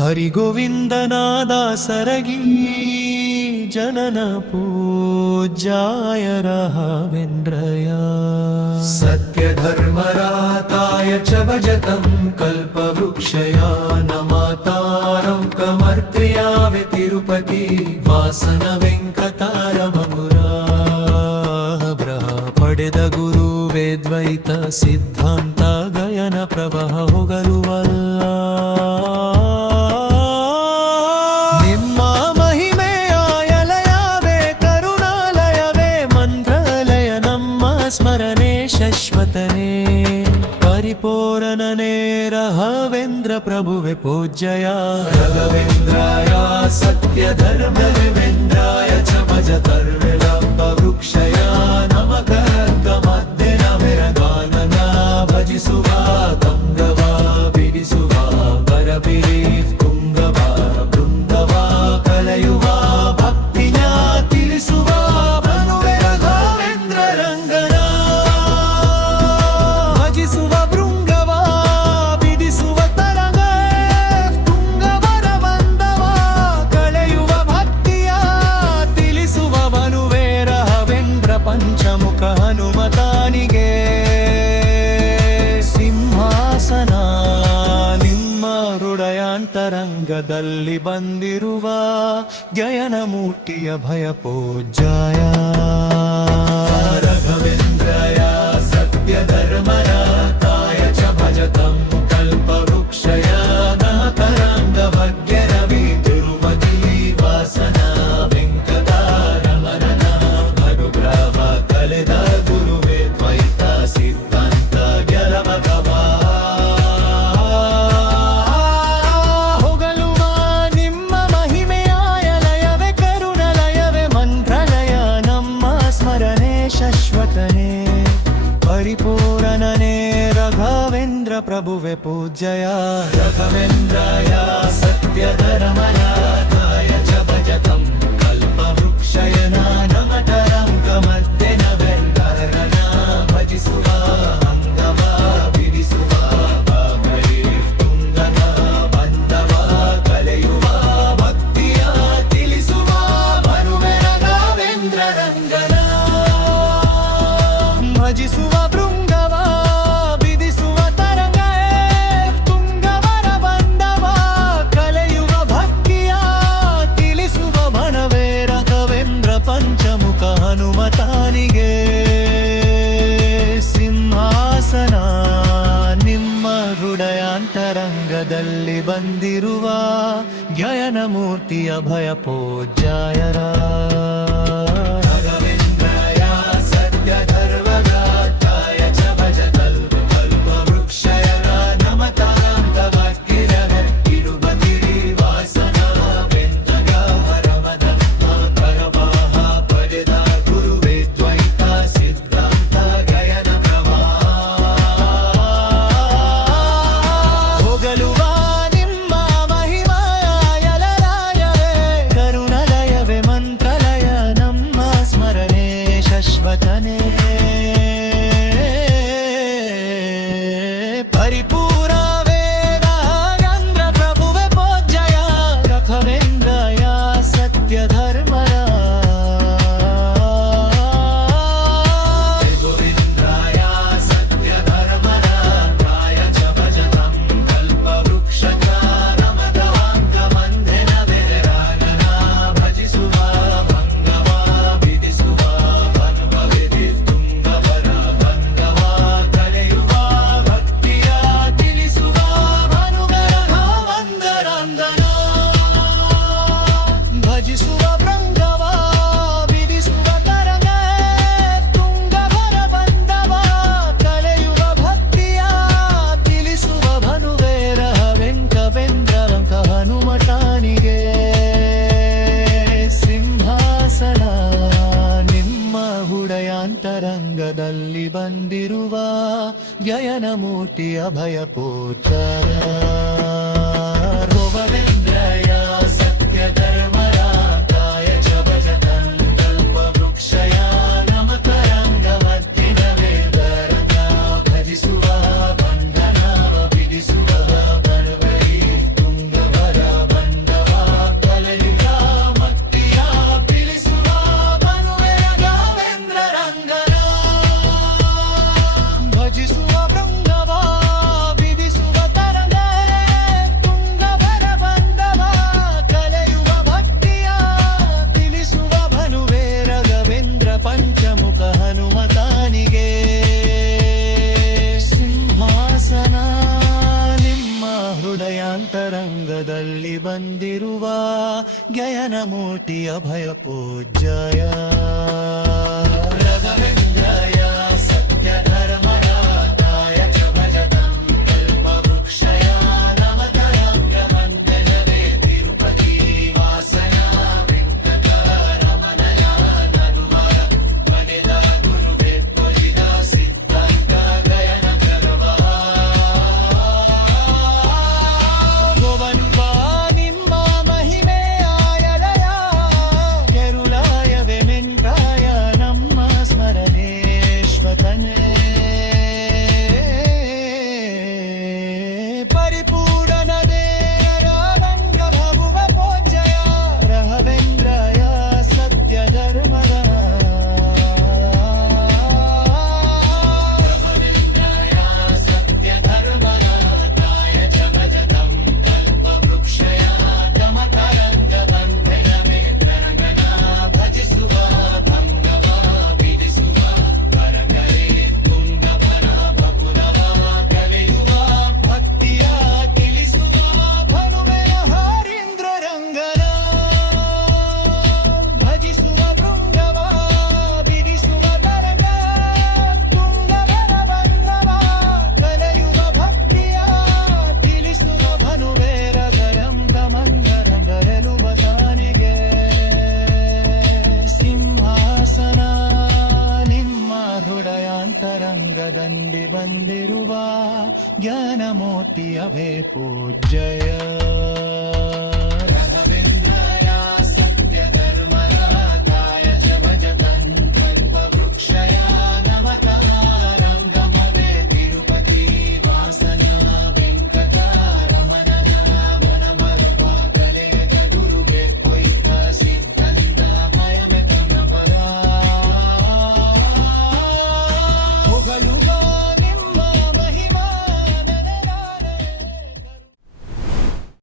ಹರಿಗೋವಿಂದನಾದ ಸರಗಿ ಜನನ ಪೂಜ್ಯಾಯ ರಾಘವೇಂದ್ರಯ ಸತ್ಯಧರ್ಮರಾತಾಯ ಚ ಭಜತಂ ಕಲ್ಪವೃಕ್ಷಯ ನಮಾತಾರಂ ಕಮರ್ತ್ರ್ಯಾವೆ ತಿರುಪತಿ ವಾಸನ ವೆಂಕಟಾರಮಪುರ ಪಡೆದ ಗುರು ವೇದ್ವೈತ ಸಿದ್ಧಾಂತ ಗಯನ ಪ್ರವಾಹ ಹೋಗಲುವಲ್ಲ ನಿಮ್ಮ ಮಹಿಮೆಯಾಯಲಯವೇ ಕರುಣಾಲಯವೇ ಮಂತ್ರಾಲಯ ನಮ್ಮ ಸ್ಮರಣೆ ಶಶ್ವತನೇ ಪರಿಪೂರ್ಣನೇ ರಾಘವೇಂದ್ರ ಪ್ರಭುವೆ ಪೂಜ್ಯಯ ರಾಘವೇಂದ್ರಾಯ ಸತ್ಯ ಧರ್ಮವೇಂದ್ರಾಯ ಚ ಭಜತರ್ವಿಳಂಬವೃಕ್ಷಯ ನಮಃ ಮಧ್ಯನ ಮೆರಗಾನನ ಭಜಿಸುವ ಗಂಗವ ಬಿಡಿಸುವ ಬರಬಿರಿ ತುಂಗವ ಬೃಂದವ ಕಲೆಯುವ ಭಕ್ತಿಯ ತಿಳಿಸುವ ಮನುವೆ ರಾಘವೇಂದ್ರ ರಂಗನ ಭಜಿಸುವ ಭೃಂಗವ ಬಿಡಿಸುವ ತರಂಗ ತುಂಗವರ ಬಂದವ ಕಳೆಯುವ ಭಕ್ತಿಯ ತಿಳಿಸುವ ಮನುವೆ ರಾಘವೇಂದ್ರ ಪಂಚಮುಖ ಹನುಮತಾನಿಗೆ ಸಿಂಹಾಸನ ನಿಮ್ಮ ಹೃದಯಾಂತರಂಗದಲ್ಲಿ ಬಂದಿರುವ ಗಯನ ಮೂರ್ತಿಯ ಭಯ ಪೂಜ್ಯಾಯ ರಾಘವೇಂದ್ರಯ ಸತ್ಯ ಧರ್ಮರಾತಾಯ ಚ ಭಜತಂ ಕಲ್ಪವೃಕ್ಷಯ ನಮಃ ಭಗ್ಯರವಿ ತಿರುಮತಿ ವಾಸನ ವೆಂಕಟಾರಮಣನ ಅನುಗ್ರಹ ಕಲೆದ ಗುರುವೇ ದ್ವೈತ ಸಿದ್ಧಾಂತ ಗೆಲವಗವ ಹೊಗಲುವ ನಿಮ್ಮ ಮಹಿಮೆಯಾಯಲಯವೇ ಕರುಣಾಲಯವೇ ಮಂತ್ರಾಲಯ ನಮ್ಮ ಸ್ಮರಣೆ ಶಶ್ವತನೇ ಪರಿಪೂರ್ಣನೇ ರಾಘವೇಂದ್ರ ಪ್ರಭುವೆ ಪೂಜ್ಯಯ ರಾಘವೇಂದ್ರಾಯ ಸತ್ಯ ಧರ್ಮರಾತಾಯ ಚ ಭಜತಂ ಕಲ್ಪವೃಕ್ಷಯ ನಮಃ ಮಧ್ಯನ ವೆಂಕಟರನ ಭಜಿಸುವ ಅಂಗವ ಬಿಡಿಸುವ ಬಾಗರಿ ತುಂಗನ ಬಂದವ ಕಲೆಯುವ ಭಕ್ತಿಯ ತಿಳಿಸುವ ಮನುವೆ ರಾಘವೇಂದ್ರ ರಂಗನ ಭಜಿಸುವ ಭೃಂಗವ ಬಿಡಿಸುವ ತರಂಗ ತುಂಗವರ ಬಂದವ ಕಲೆಯುವ ಭಕ್ತಿಯ ತಿಳಿಸುವ ಮನವೇ ರಾಘವೇಂದ್ರ ಪಂಚಮುಖ ಹನುಮತಾನಿಗೆ ಸಿಂಹಾಸನ ನಿಮ್ಮ ಹೃದಯಾಂತರಂಗದಲ್ಲಿ ಬಂದಿರುವ ಗಯನ ಮೂರ್ತಿಯ ಭಯ ಪೂಜ್ಯಾಯ ರಾಘವೇಂದ್ರಾಯ ಸತ್ಯ ಧರ್ಮರಾತಾಯ ಚ ಭಜತಂ ಕಲ್ಪವೃಕ್ಷಯ ನಮಃ ಭಗ್ಗಿರವೆ ತಿರುಪತಿ ವಾಸನ ವೆಂಕಟಾರಮಣ ಪ್ರವಾಹ ಪಡೆದ ಗುರುವೇ ದ್ವೈತ ಸಿದ್ಧಾಂತ ಗಯನ ಪ್ರವಾಹ ಹೋಗಲುವ ನಿಮ್ಮ ಮಹಿಮಾಯಲಯವೇ ಕರುಣಾಲಯವೇ ಮಂತ್ರಾಲಯ ನಮ್ಮ ಸ್ಮರಣೆ ಶಶ್ವತನೇ ಪರಿಪೂರ್ಣವೇ ರಾಘವೇಂದ್ರ ಪ್ರಭುವೆ ಪೂಜ್ಯಯ ರಾಘವೇಂದ್ರಾಯ ಸತ್ಯ ಗೋವಿಂದ್ರಾಯ ಸತ್ಯ ಧರ್ಮರಾತಾಯ ಚ ಭಜತಂ ಕಲ್ಪವೃಕ್ಷಯ ನಮಃ ಮಂಧನ ವೆರಗಾನನ ಭಜಿಸುವ ಭಂಗವ ಬಿಡಿಸುವ ಮನುಭವಿರಿ ತುಂಗವರ ಬಂದವ ಕಲೆಯುವ ಭಕ್ತಿಯ ತಿಳಿಸುವ ಮನುವೆ ರಾಘವೇಂದ್ರರಂಗನ ಭಜಿಸುವ ಭೃಂಗವ ಬಿಡಿಸುವ ತರಂಗ ತುಂಗವರ ಬಂದವ ಕಲೆಯುವ ಭಕ್ತಿಯ ತಿಳಿಸುವ ಮನುವೆ ರಾಘವೇಂದ್ರ ಹನುಮತಾನಿಗೆ ಸಿಂಹಾಸನ ನಿಮ್ಮ ಹೃದಯಾಂತರಂಗದಲ್ಲಿ ಬಂದಿರುವ ಗಯನ ಮೂರ್ತಿಯ ಭಯ ಪೂಜ್ಯಾಯ ರಾಘವೇಂದ್ರಾಯ ಸತ್ಯ ಧರ್ಮರಾತಾಯ ಚ ಭಜತಂ ಕಲ್ಪವೃಕ್ಷಯ ನಮಃ ಮಧ್ಯನ ವೇದರಂಗ ಭಜಿಸುವ ಬಂಧನ ಬಿಡಿಸುವ ಬರಬರಿ ತುಂಗವರ ಅಂತರಂಗದಲ್ಲಿ ಬಂದಿರುವ ಜ್ಞಾನ ಮೂರ್ತಿ ಅಭಯ ಪೂಜ್ಯಯ ರಾಘವೇಂದ್ರಾಯ ಸತ್ಯ ಧರ್ಮರಾತಾಯ ಚ ಭಜತಂ ಕಲ್ಪವೃಕ್ಷಯ ನಮತರಂಗ ಮಂಗಲವೇ ತಿರುಪತಿ ವಾಸನ ವೆಂಕಟರಮಣಯ ನಡುವರ ವನಿದ ಗುರುವೇ ತ್ವಜಿದ ಸಿದ್ಧಾಂತ ಗಯನ ಕರವ ಗೋವನ್ಬ ನಿಮ್ಮ ಮಹಿಮೆ ಆಯಲಯ ಕೆರುಳಾಯವೇ ಮೆಂಟಾಯ ನಮ್ಮ ಸ್ಮರಣೇಶ್ವತನೇ ಪರಿಪೂರ್ಣನೇ ರಂಗ ಭಗುವ ಪೂಜ್ಯಯ ರಾಘವೇಂದ್ರಾಯ ಸತ್ಯ ಧರ್ಮದ ರಾಘವೇಂದ್ರಾಯ ಸತ್ಯ ಧರ್ಮರಾತಾಯ ಚ ಭಜತಂ ಕಲ್ಪವೃಕ್ಷಯ ಗಮತರಂಗ ಬಂಧನವೇ ತರಂಗನ ಭಜಿಸುವ ಭಂಗವ ಬಿಡಿಸುವ ತರಂಗರೇ ತುಂಗಭನ ಬಕುರವ ಕಲಿಯುವ ಭಕ್ತಿಯ ತಿಳಿಸುವ ಭನುಮೆಯ ಹರೀಂದ್ರ ರಂಗನ ಭಜಿಸುವ ಭೃಂಗವ ಬಿಡಿಸುವ ತರಂಗ ತುಂಗಭನ ಬಂಧವ ಕಲಿಯುವ ಭಕ್ತಿಯ ತಿಳಿಸುವ ಭನುವೇರ ಗರಂ ತಮಂಗರಂ ಗರಲುವ ತಾನಿಗೆ ಸಿಂಹಾಸನ ನಿಮ್ಮ ಹೃದಯಾಂತರಂಗದಲ್ಲಿ ಬಂದಿರುವ ಜ್ಞಾನಮೂರ್ತಿಯವೇ ಪೂಜ್ಯಯ